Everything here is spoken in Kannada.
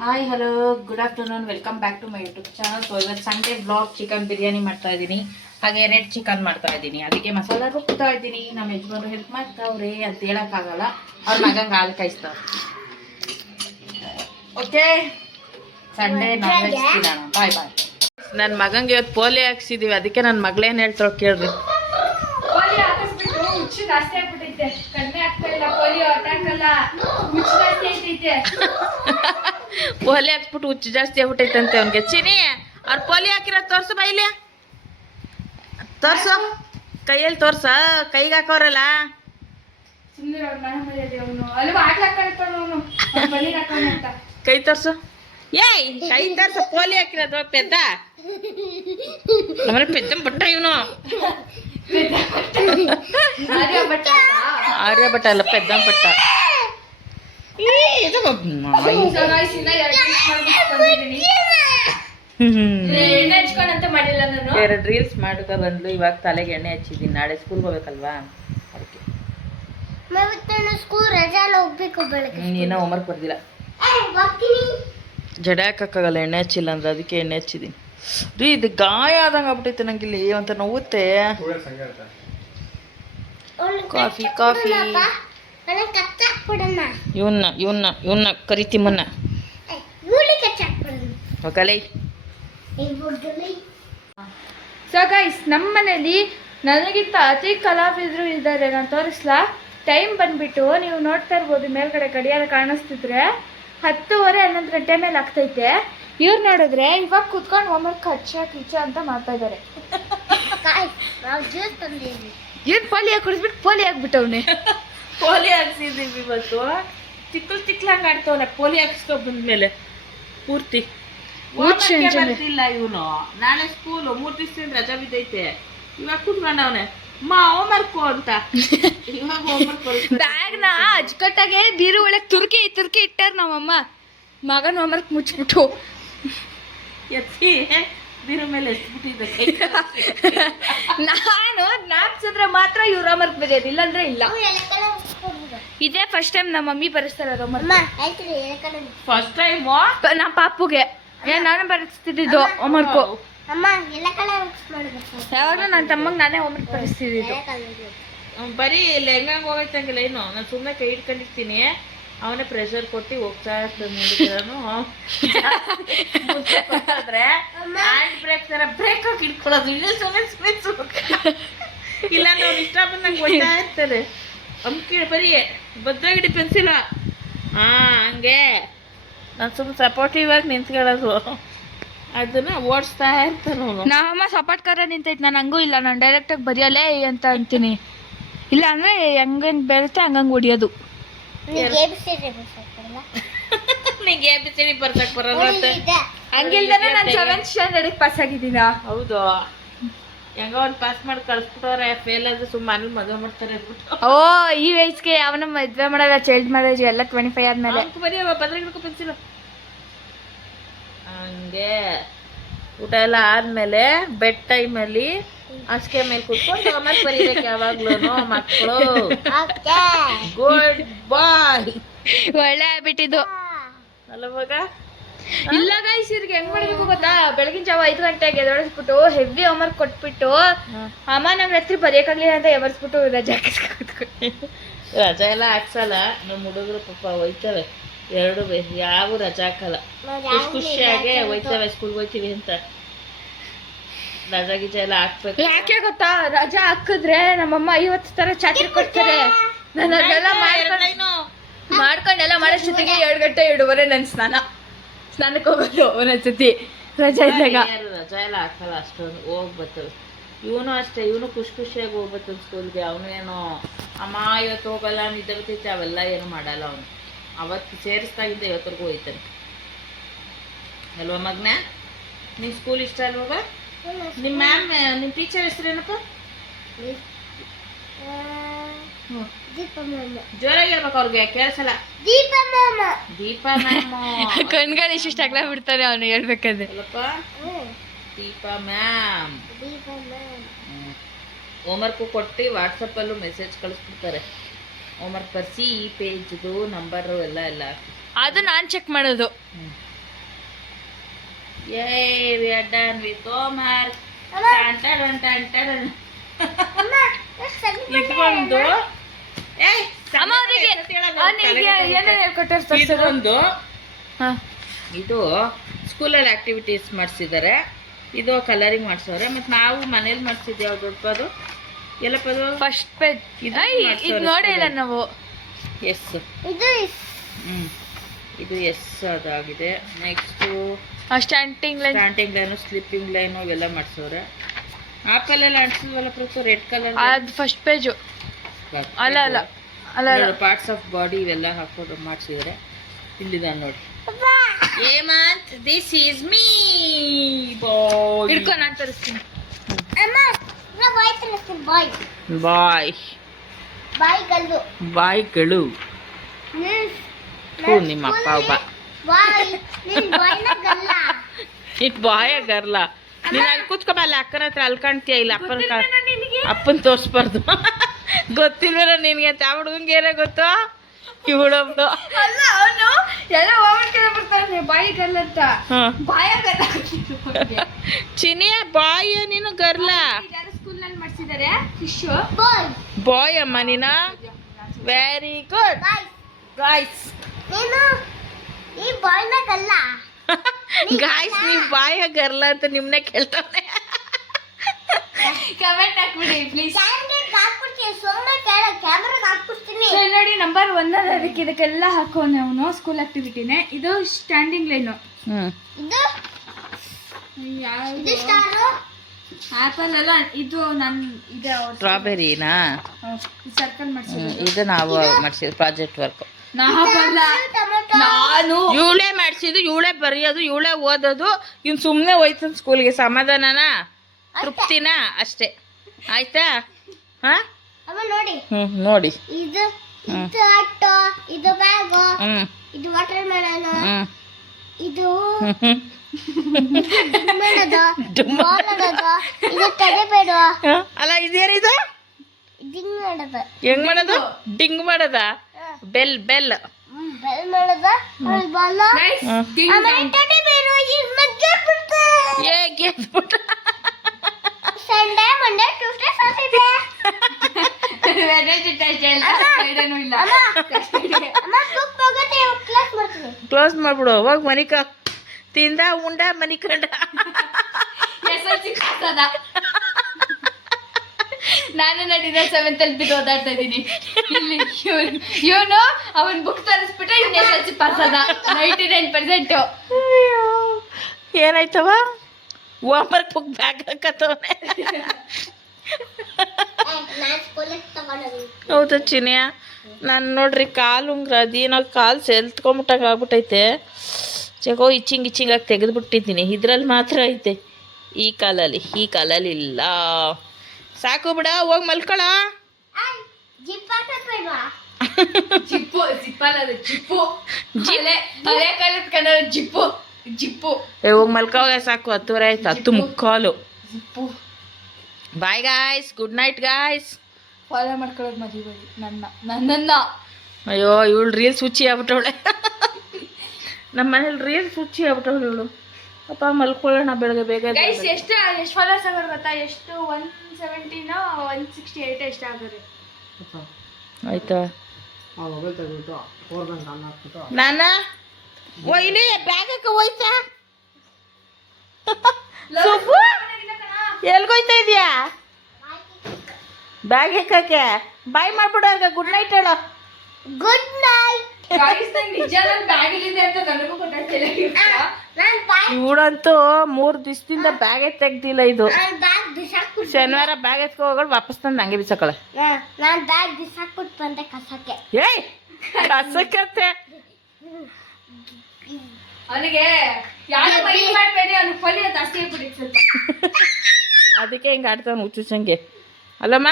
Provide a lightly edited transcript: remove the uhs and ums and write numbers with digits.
Hi hello good afternoon welcome back to my YouTube channel. So ಇವತ್ತು ಸಂಡೇ ಬ್ಲಾಗ್ ಚಿಕನ್ ಬಿರಿಯಾನಿ ಮಾಡ್ತಾ ಇದ್ದೀನಿ, ಹಾಗೆ ರೆಡ್ ಚಿಕನ್ ಮಾಡ್ತಾ ಇದ್ದೀನಿ. ಅದಕ್ಕೆ ಮಸಾಲ ರುಬ್ತಾ ಇದ್ದೀನಿ. ನಮ್ಮ ಯಜಮಾನರು ಹೆಲ್ಪ್ ಮಾಡ್ತಾವ್ರೆ ಅಂತ ಹೇಳೋಕ್ಕಾಗಲ್ಲ, ಅವ್ರ ಮಗಂಗೆ ಹಾಲು ಕಾಯಿಸ್ತಾವ್ರೆ. ಓಕೆ, ಸಂಡೇ ನಾನ್ ವೆಜ್ ತಿನ್ನೋಣ. ಬಾಯ್ ಬಾಯ್. ನನ್ನ ಮಗಂಗೆ ಇವತ್ತು ಪೋಲಿಯೋ ಹಾಕ್ಸಿದೀವಿ, ಅದಕ್ಕೆ ನನ್ನ ಮಗಳೇನು ಹೇಳ್ತಾರೋ ಕೇಳ್ರಿ. ಪೋಲಿಯೋ ಹಾಕಿಸ್ಬಿಟ್ಟು ಹುಚ್ಚು ಜಾಸ್ತಿ ಆಗ್ಬಿಟ್ಟೈತೆ, ಕಡಿಮೆ ಆಗ್ತಾ ಇಲ್ಲ. ಪೋಲಿಯೋ ಅಟ್ಯಾಕ್ ಅಲ್ಲ, ಹುಚ್ಚು ಜಾಸ್ತಿ ಆಗ್ತೈತೆ. ಪೋಲಿಯೋ ಹಾಕ್ಸ್ಬಿಟ್ಟು ಹುಚ್ಚು ಜಾಸ್ತಿ ಆಗ್ಬಿಟ್ಟೈತಂತೆ ಅವ್ನಿಗೆ. ಚಿನಿ, ಅವ್ರು ಪೋಲಿಯೋ ಹಾಕಿರೋ ತೋರ್ಸು ಬೈಲಿ, ತೋರ್ಸು ಕೈಯಲ್ಲಿ ತೋರ್ಸ, ಕೈಗೆ ಹಾಕೋರಲ್ಲ. ಸುಮ್ಮನೆ ಅವ್ರ ಮನೆ ಮರ್ಯಾದೆ ಅವನು. ಅಲ್ವಾ ಆಟ್ಲ ಹಾಕೊಂಡಿರ್ತಾನ ಅವನು, ಬಲಿ ಹಾಕೋಣ ಅಂತ. ಕೈ ತೋರ್ಸು, ಏಯ್ ಕೈ ತೋರ್ಸು. ಪೋಲಿಯೋ ಹಾಕಿರೋದು ಪೆದ್ದ, ನಮ್ಮನೆ ಪೆದ್ದ ಬಟ್ಟ ಇವನು. ಆರ್ಯಭಟ ಅಲ್ಲ, ಪೆದ್ದ ಬಟ್ಟ. ಮಾಡಿಲ್ಲ ನಾನು. 2 ರೀಲ್ಸ್ ಮಾಡ್ಕೊ ಬಂದ್ಲು. ಇವಾಗ ತಲೆಗೆ ಎಣ್ಣೆ ಹಚ್ಚಿದ್ದೀನಿ, ನಾಳೆ ಸ್ಕೂಲ್ಗೆ ಹೋಗ್ಬೇಕಲ್ವಾ ಅದಕ್ಕೆ. ಸ್ಕೂಲ್ ರಜಾ ಎಲ್ಲ ಹೋಗ್ಬೇಕು ಬೆಳಗ್ಗೆ. ಏನೋ ಹೋಮ್ವರ್ಕ್ ಬರ್ದಿಲ್ಲ, ಜಡೆ ಹಾಕಕ್ಕಾಗಲ್ಲ ಎಣ್ಣೆ ಹಚ್ಚಿಲ್ಲ ಅಂದ್ರೆ, ಅದಕ್ಕೆ ಎಣ್ಣೆ ಹಚ್ಚಿದ್ದೀನಿ ರೀ. ಇದು ಗಾಯ ಆದಂಗೆ ಆಗ್ಬಿಟ್ಟೈತೆ ನಂಗಿಲ್ಲಿ, ಒಂಥರ ನೋವುತ್ತೆ. Coffee coffee. ಇವನ್ನ ಕರಿತಿಮ್ಮನ್ನ ಹೋಗಲೈ. ಸೊ ಗೈಸ್, ನಮ್ಮ ಮನೇಲಿ ನನಗಿಂತ ಅತಿ ಕಲಾವಿದರು ಇದ್ದಾರೆ. ನಾನು ತೋರಿಸ್ಲಾ? ಟೈಮ್ ಬಂದ್ಬಿಟ್ಟು ನೀವು ನೋಡ್ತಾ ಇರ್ಬೋದು, ಮೇಲ್ಗಡೆ ಗಡಿಯಾರ ಕಾಣಿಸ್ತಿದ್ರೆ 10:30 11 ಗಂಟೆ ಮೇಲೆ ಆಗ್ತೈತೆ. ಇವ್ರು ನೋಡಿದ್ರೆ ಇವಾಗ ಕುತ್ಕೊಂಡು ಹೋಮ್ವರ್ಕ್ ಕಿಚ್ಚ ಅಂತ ಮಾಡ್ತಾ ಇದ್ದಾರೆ. ಏನು ಪೋಲಿಯೋ ಕುಡಿಸ್ಬಿಟ್ಟು ಪೋಲಿಯೋ ಹಾಕ್ಬಿಟ್ಟವ್ನೆ. ಪೋಲಿಯೋ ಹಾಕ್ಸಿದ್ದೀವಿ ಇವತ್ತು. ಚಿಕ್ಕಲಂಗೆ ಆಡ್ತವನೆ ಪೋಲಿಯೋ ಹಾಕ್ಸ್ಕೊ ಬಂದ್ಮೇಲೆ ಪೂರ್ತಿ. ಬರ್ತಿಲ್ಲ ಇವನು. ನಾಳೆ ಸ್ಕೂಲು 3 ದಿವಸದಿಂದ ರಜಾ ಬಿದ್ದೈತೆ. ಇವಾಗ ಕೂತ್ಕೊಂಡವನೆ ಹೋಮ್ವರ್ಕು ಅಂತ. ಇವಾಗ ಹೋಮ್ವರ್ಕ್ ಬ್ಯಾಗ್ನ ಅಚ್ಚುಕಟ್ಟಾಗೆ ಬೀರು ಒಳಗೆ ತುರ್ಕಿ ಇಟ್ಟಾರ ನಮ್ಮಮ್ಮ. ಮಗನ ಹೋಮ್ವರ್ಕ್ ಮುಚ್ಚಿಬಿಟ್ಟು ಎತ್ತಿ ಬೀರು ಮೇಲೆ ಎಸ್ಬಿಟ್ಟಿದ್ದೆ. ನಾನು ನಾಪ್ಸಿದ್ರೆ ಮಾತ್ರ ಇವ್ರ ಹೋಮ್ವರ್ಕ್ ಬರೆಯೋದು, ಇಲ್ಲಾಂದ್ರೆ ಇಲ್ಲ. ಇದೇ ಫಸ್ಟ್ ಟೈಮ್ ನಮ್ಮ ಮಮ್ಮಿ ಬರೆಸ್ತಾರ ಫಸ್ಟ್ ಟೈಮ್ ನಮ್ಮ ಪಾಪುಗೆ. ನಾನು ಬರೆಸ್ತಿದ್ದು ಹೋಮ್ವರ್ಕು. ಯಾವಾಗ ನನ್ನ ತಮ್ಮಂಗೆ ನಾನೇ ಹೋಮ್ವರ್ಕ್ ಬರೆಸ್ತಿದ್ದು. ಬರೀ ಲೆಹಂಗಾಗ ಹೋಗೈತಂಗಿಲ್ಲ ಏನು. ನಾನು ಸುಮ್ಮನೆ ಕೈ ಇಟ್ಕೊಂಡಿರ್ತೀನಿ, ಅವನೇ ಪ್ರೆಷರ್ ಕೊಟ್ಟು ಹೋಗ್ತಾ ಇರ್ತಾನೆ. ಮುಂದಿದ್ರೂ ಹ್ಯಾಂಡ್ ಬ್ರೇಕ್ ತರ ಬ್ರೇಕ್ ಹಾಕಿ ಇಟ್ಕೊಳ್ಳೋದು. ಇಲ್ಲ ಅವ್ನು ಇಷ್ಟ ಬಂದಂಗೆ ಹೋಗ್ತಾ ಇರ್ತಾರೆ. ಅಮ್ಕಿ ಬರೀ ಭದ್ರಾಗಿಡಿ ಪೆನ್ಸಿಲ ಹಂಗೆ. ನಾನು ಸುಮ್ಮನೆ ಸಪೋರ್ಟಿವ್ ಆಗಿ ನಿಂತ್ಕೊಳ್ಳೋದು, ಅದನ್ನ ಓಡಿಸ್ತಾ ಇರ್ತಾನೆ ಅವನು. ನಮ್ಮಮ್ಮ ಸಪೋರ್ಟ್ ಕರ ನಿಂತೈತೆ. ನಾನು ಹಂಗೂ ಇಲ್ಲ, ನಾನು ಡೈರೆಕ್ಟಾಗಿ ಬರೆಯಲೇ ಅಂತ ಅಂತೀನಿ. ಇಲ್ಲ ಅಂದರೆ ಹೆಂಗಂಗೆ ಬೆರುತ್ತೆ ಹಂಗಂಗೆ ಹೊಡಿಯೋದು. ನಿಂಗೆ ABCD ಬರ್ಸಕ್ ಬರಲ್ಲ ಅಂತ ಹಂಗಿಲ್ದಾನೆ ನಾನು 7th ಸ್ಟ್ಯಾಂಡರ್ಡಿಗೆ ಪಾಸ್ ಆಗಿದ್ದೀನ. ಹೌದು, ಹೆಂಗೋ ಒಂದು ಪಾಸ್ ಮಾಡಿ ಕಳ್ಸ್ಬಿಟ್ಟವ್ರೆ. ಫೇಲ್ ಆದ್ರೆ ಸುಮ್ಮನೆ ಮದುವೆ ಮಾಡ್ತಾರೆ ಅಂದ್ಬಿಟ್ಟು. ಓ, ಈ ವಯಸ್ಸಿಗೆ ಅವನ ಮದುವೆ ಮಾಡೋಲ್ಲ, ಚೈಲ್ಡ್ ಮ್ಯಾರೇಜ್ ಎಲ್ಲ 25 ಆದ್ಮೇಲೆ. ಬರೀ ಭದ್ರಾಗಿಡ್ಕೊ ಪೆನ್ಸಿಲ್ ಹಂಗೆ. ಊಟ ಎಲ್ಲ ಆದ್ಮೇಲೆ ಬೆಡ್ ಟೈಮಲ್ಲಿ ಹಾಸಿಗೆ ಮೇಲೆ ಕೂತ್ಕೊಂಡು ಆಮೇಲೆ ಬರೀಬೇಕು ಯಾವಾಗ್ಲೂ ಮಕ್ಕಳು. ಗುಡ್ ಬಾಯ್. ಒಳ್ಳೆ ಆಗ್ಬಿಟ್ಟಿದ್ದು ಅಲ್ಲವಾಗ. ಇಲ್ಲ ಗೈಸ್, ಇವ್ರಿಗೆ ಹೆಂಗ್ ಮಾಡ್ಬೇಕು ಗೊತ್ತಾ? ಬೆಳಗಿನ ಜಾವ 5 ಗಂಟೆಗೆ ಎದೊಳಿಸ್ಬಿಟ್ಟು ಹೆವಿ ಹೋಮ್ವರ್ಕ್ ಕೊಟ್ಬಿಟ್ಟು, ಅಮ್ಮ ನಮ್ಮ ರಾತ್ರಿ ಬರೆಯಕ್ಕಾಗ್ಲಿಲ್ಲ ಅಂತ ಎವರ್ಸ್ಬಿಟ್ಟು ರಜಾ ರಜಾ ಎಲ್ಲ ಹಾಕ್ಸಲ್ಲ. ನಮ್ಮ ಹುಡುಗರು ಪಾಪ ಹೋಯ್ತವೆ, 2 ಯಾವ ರಜಾ ಹಾಕಲ್ಲ. ಖುಷಿಯಾಗೆ ಹೋಯ್ತವೆ, ಸ್ಕೂಲ್ಗೆ ಹೋಯ್ತೀವಿ ಅಂತ. ರಜಾ ಗಿಜಾ ಎಲ್ಲ ಹಾಕ್ಬೇಕು. ಯಾಕೆ ಗೊತ್ತಾ? ರಜಾ ಹಾಕಿದ್ರೆ ನಮ್ಮಮ್ಮ 50 ತರ ಚಾಕ್ರಿ ಕೊಡ್ತಾರೆ. ನಾನು ಅದೆಲ್ಲ ಮಾಡ್ಕೊಂಡೆಲ್ಲ ಮಾಡೋಷ್ಟೊತ್ತಿಗೆ 2 ಗಂಟೆ 2:30 ನನ್ನ ಸ್ನಾನಕ್ಕೆ ಹೋಗೋದು ಒಂದೊಂದ್ಸತಿ ರಜಾ ಇದ್ದಾಗ. ರಜಾ ಎಲ್ಲ ಹಾಕಲ್ಲ ಅಷ್ಟೊಂದು, ಹೋಗಿ ಬರ್ತವೆ. ಇವನು ಅಷ್ಟೇ, ಇವನು ಖುಷಿಯಾಗಿ ಹೋಗ್ಬರ್ತಾನೆ ಸ್ಕೂಲ್ಗೆ. ಅವನು ಏನೋ ಅಮ್ಮ ಇವತ್ತು ಹೋಗಲ್ಲ, ನಿದ್ದೆ ಬರ್ತೈತೆ, ಅವೆಲ್ಲ ಏನು ಮಾಡಲ್ಲ ಅವನು. ಅವತ್ತು ಸೇರಿಸ್ದಾಗಿಂದ ಇವತ್ತರೆಗೂ ಹೋಯ್ತಾನೆ ಅಲ್ವಾ ಮಗನ? ನಿಮ್ಮ ಸ್ಕೂಲ್ ಇಷ್ಟ ಅಲ್ವಾಗ? ನಿಮ್ಮ ಮ್ಯಾಮ್, ನಿಮ್ಮ ಟೀಚರ್ ಹೆಸರೇನಪ್ಪ? ಜೋರಾಗಿ ಹೇಳ್ಬೇಕು, ಅವ್ರಿಗೆ ಕೇಳಿಸಲ್ಲ. ದೀಪಾ ಮ್ಯಾಮ್. ಕಣ್ಗಳು ಇಷ್ಟ ಆಗ್ಲಾ ಬಿಡ್ತಾರೆ ಅವನು ಹೇಳ್ಬೇಕಾದ್ರೆ. ಅಲ್ಲಪ್ಪ, ದೀಪಾ ಮ್ಯಾಮ್. ಹೋಮ್ವರ್ಕು ಕೊಟ್ಟು ವಾಟ್ಸಪ್ಪಲ್ಲೂ ಮೆಸೇಜ್ ಕಳಿಸ್ಬಿಡ್ತಾರೆ. ಹೋಮ್ವರ್ಕ್ ಬರ್ಸಿ ಈ ಪೇಜ್ದು ನಂಬರು ಎಲ್ಲ ಅದು ನಾನು ಚೆಕ್ ಮಾಡೋದು. Yay, we are done with homework. ಇದೊಂದು ಅಮ್ಮ ಅವ್ರಿಗೆ ಏನೇನು ಹೇಳ್ಕೊಟ್ಟಾರೆ ಇದೊಂದು ಹಾಂ ಇದು ಸ್ಕೂಲಲ್ಲಿ ಆಕ್ಟಿವಿಟೀಸ್ ಮಾಡಿಸಿದ್ದಾರೆ. ಇದು ಕಲರಿಂಗ್ ಮಾಡಿಸೋರೆ. ಮತ್ತು ನಾವು ಮನೇಲಿ ಮಾಡಿಸಿದ್ದು ಯಾವ್ದಪ್ಪ ಅದು ಎಲ್ಲಪ್ಪ ಅದು ಫಸ್ಟ್ ಪೇಜ್ ಇದು ನೋಡೇ ಇಲ್ಲ ನಾವು. ಎಸ್ ಇದು ಎಸ್ ಅದಾಗಿದೆ. Next standing line, standing line, sleeping line ಇವೆಲ್ಲ ಮಾಡಿಸೋರೆ. ಆಪಲ್ ಎಲ್ಲ ಅಂಟಿಸಿದ್ವಲ್ಲ ಪ್ರತಿ ರೆಡ್ ಕಲರ್ ಅದು ಫಸ್ಟ್ ಪೇಜು. ಅಲ್ಲ ಅಲ್ಲ ಅಲ್ಲ ಅಲ್ಲ ಪಾರ್ಟ್ಸ್ ಆಫ್ ಬಾಡಿ ಇವೆಲ್ಲ ಹಾಕೋದು ಮಾಡಿಸಿದ್ದಾರೆ. ಇಲ್ಲಿದ ನೋಡಿ Hemant, this is me bye. ಹಿಡ್ಕೊ ನಾನು ತರಿಸ್ತೀನಿ. ಬಾಯ್ ಬಾಯ್ಗಳು ಹ್ಞೂ ನಿಮ್ಮ ಅಪ್ಪ ಒಬ್ಬ ಇದು ಬಾಯ ಗರ್ಲ. ನೀನು ಅಲ್ಲಿ ಕೂತ್ಕೊಬ, ಅಲ್ಲಿ ಅಕ್ಕನ ಹತ್ರ ಅಲ್ಲಿ ಕಾಣ್ತೀಯ. ಇಲ್ಲ ಅಪ್ಪನ ತೋರಿಸ್ಬಾರ್ದು. ಗೊತ್ತಿಲ್ವೇನೋ ನಿನಗೆ? ತಾ ಹುಡುಗಂಗೆ ಏನೋ ಗೊತ್ತು. ಇವಳೊಬ್ಳು ಅಲ್ಲ, ಅವನು ಎಲ್ಲ ಹೋಗ್ಬಿಟ್ಟು ಬರ್ತಾನೆ ಬಾಯಿ ಗರ್ಲ್ ಅಂತ. ಬಾಯ ಚಿನಿಯ ಬಾಯ್, ನೀನು ಗರ್ಲ. ಸ್ಕೂಲ್ ನಲ್ಲಿ ಮಾಡಿಸಿದ್ದಾರೆ ಫಿಶ್ ಬಾಯ್ ಅಮ್ಮ ನೀನು. Very good guys. ಗಾಯ್ಸ್ ನೀವು ಬಾಯ ಗರ್ಲ ಅಂತ ನಿಮ್ನೆ ಕೇಳ್ತಾನೆ. ಕಮೆಂಟ್ ಹಾಕ್ಬಿಡಿ ಪ್ಲೀಸ್. ನೋಡಿ ನಂಬರ್ 1 ಅದಕ್ಕೆ ಇದಕ್ಕೆಲ್ಲ ಹಾಕೋನೆ ಅವನು ಸ್ಕೂಲ್ ಆಕ್ಟಿವಿಟಿನೇ. ಇದು ಸ್ಟ್ಯಾಂಡಿಂಗ್ ಲೈನು, ಆಪಲ್ ಅಲ್ಲ ಇದು ನನ್ ಇದೆ ಸ್ಟ್ರಾಬೆರಿನಾ ಸರ್ಕಲ್ ಮಾಡಿಸಿರೋದು. ಇದು ನಾವು ಮಾಡಿಸಿದ್ದು ಪ್ರಾಜೆಕ್ಟ್ ವರ್ಕ್. ನಾನು ಇವಳೇ ಮಾಡಿಸಿದ್ದು, ಇವಳೇ ಬರೆಯೋದು, ಇವಳೇ ಓದೋದು. ಇವ್ನು ಸುಮ್ಮನೆ ಹೋಯ್ತಾನ ಸ್ಕೂಲ್ಗೆ. ಸಮಾಧಾನನಾ, ತೃಪ್ತಿನಾ ಅಷ್ಟೇ. ಆಯ್ತಾ? ಹಾಂ ನೋಡಿ ನೋಡಿ ಇದು ಆಟೋ, ಇದು ಬ್ಯಾಗ್, ಇದು ವಾಟರ್ ಮೆಲನ್, ಇದು ಇದು ಟೆಡಿಬೇಡ. ಅಲ್ಲ ಇದೇನಿದು? ಡಿಂಗ್ ಮಾಡೋದು. ಹೆಂಗ್ ಮಾಡೋದು? ಡಿಂಗ್ ಮಾಡೋದ? ಬೆಲ್ ಬೆಲ್ ಬೆಲ್ ಮಾಡೋದು. ಬಾಲ ಟೆಡಿಬೇಡ ಈ ಮಧ್ಯ ಬಿಡ್ತೆ. ಏ ಗೆದ್ಬಿಟ್ಟ. Sunday Monday Tuesday Saturday close ಮಾಡ್ಬಿಡು. ಹೋಗಿ ಮನಿಕ ತಿಂದ ಉಂಡ ಮನಿಕಂಡ. ನಾನು ನಡೀದ 7th ಅಲ್ಲಿ ಬಿದ್ದು ಓದಾಡ್ತಾ ಇದ್ದೀನಿ. ಇಲ್ಲಿ ಇವನು ಅವನ್ ಬುಕ್ ತರಿಸ್ಬಿಟ್ರೆ ಇನ್ನು SSLC ಪಾಸ್ ಅದ 99%. ಏನಾಯ್ತವ? ಹೋಮ್ವರ್ಕ್ ಬುಕ್ ಬ್ಯಾಗ್ ಹಾಕತ್ತವನೆ. ಹೌದಾ ಚಿನಿಯ? ನಾನು ನೋಡ್ರಿ ಕಾಲು ಉಂಗ್ರ ಅದೇನೋ ಕಾಲು ಸೆಲ್ತ್ಕೊಂಬಿಟ್ಟಾಗ ಆಗ್ಬಿಟ್ಟೈತೆ. ಚಗೋ ಇಚ್ಚಿಂಗ್ ಆಗಿ ತೆಗೆದುಬಿಟ್ಟಿದ್ದೀನಿ. ಇದ್ರಲ್ಲಿ ಮಾತ್ರ ಐತೆ, ಈ ಕಾಲಲ್ಲಿ ಇಲ್ಲ. ಸಾಕು ಬಿಡ, ಹೋಗಿ ಮಲ್ಕೊಳ. ಜಿಪ್ಪು ಜಿಪ್ಪಲ್ಲ, ಜಿಪ್ಪು ಹಳೆ ಕಾಲದ ಕನ್ನಡ ಜಿಪ್ಪು ಜಿಪ್ಪು. ಹೋಗಿ ಮಲ್ಕೋಗ ಸಾಕು. 10:30 ಆಯ್ತು, 10:45. ಜಿಪ್ಪು. Bye guys, good night guys. Follow ಮಾಡ್ಕೊಳ್ಳೋದು ಮದುವೆ ನನ್ನನ್ನ. ಅಯ್ಯೋ ಇವಳು ರೀಲ್ಸ್ ಹುಚ್ಚಿ ಆಗ್ಬಿಟ್ಟವಳೆ. ನಮ್ಮ ಮನೇಲಿ ರೀಲ್ಸ್ ಹುಚ್ಚಿ ಆಗ್ಬಿಟ್ಟವಳು ಇವಳು. ಅಪ್ಪ ಮಲ್ಕೊಳ್ಳೋಣ ಬೆಳಗ್ಗೆ ಬೇಗ. ಗೈಸ್ ಎಷ್ಟು ಫಾಲೋವರ್ಸ್ ಆಗೋರು ಗೊತ್ತಾ? ಎಷ್ಟು 170 168 ಎಷ್ಟು ಆಗೋರು. ಆಯ್ತಾ? ನಾನ ಇಲ್ಲಿ ಬ್ಯಾಗಕ್ಕೆ ಹೋಯ್ತಾ? ಎಲ್ಗೋಯ್ತಾ ಇದೆಯಾ? ಬ್ಯಾಗ್ ಹಾಕಕ್ಕೆ ಬಾಯ್ ಮಾಡ್ಬಿಡು. ಈಗ ಗುಡ್ ನೈಟ್ ಹೇಳು. Good night. ಇವಳಂತೂ 3 ದಿವಸದಿಂದ ಬ್ಯಾಗೇ ತೆಗ್ದಿಲ್ಲ. ಇದು ಶನಿವಾರ ಬ್ಯಾಗ್ ಎತ್ಕೊ ಹೋಗೋಳು, ವಾಪಸ್ ತಂದು ಹಂಗೆ ಬಿಸಾಕಳೆ. ನಾನು ಬ್ಯಾಗ್ ಬಿಸಾಕ್ಬಿಟ್ಟು ಬಂದೆ ಕಸಕ್ಕೆ. ಏಯ್ ಕಸಕ್ಕತ್ತೆ. ಅವನಿಗೆ ಯಾರು ಮೈ ಮಾಡಬೇಡಿ, ಅವ್ನಿಗೆ ಪೊಲೀಸ್ ಜಾಸ್ತಿ ಆಗ್ಬಿಡಿ ಸ್ವಲ್ಪ. ಅದಕ್ಕೆ ಹಿಂಗೆ ಆಡ್ತಾವ ಹುಚ್ಚುಚ್ಚಂಗೆ ಅಲ್ಲಮ್ಮ.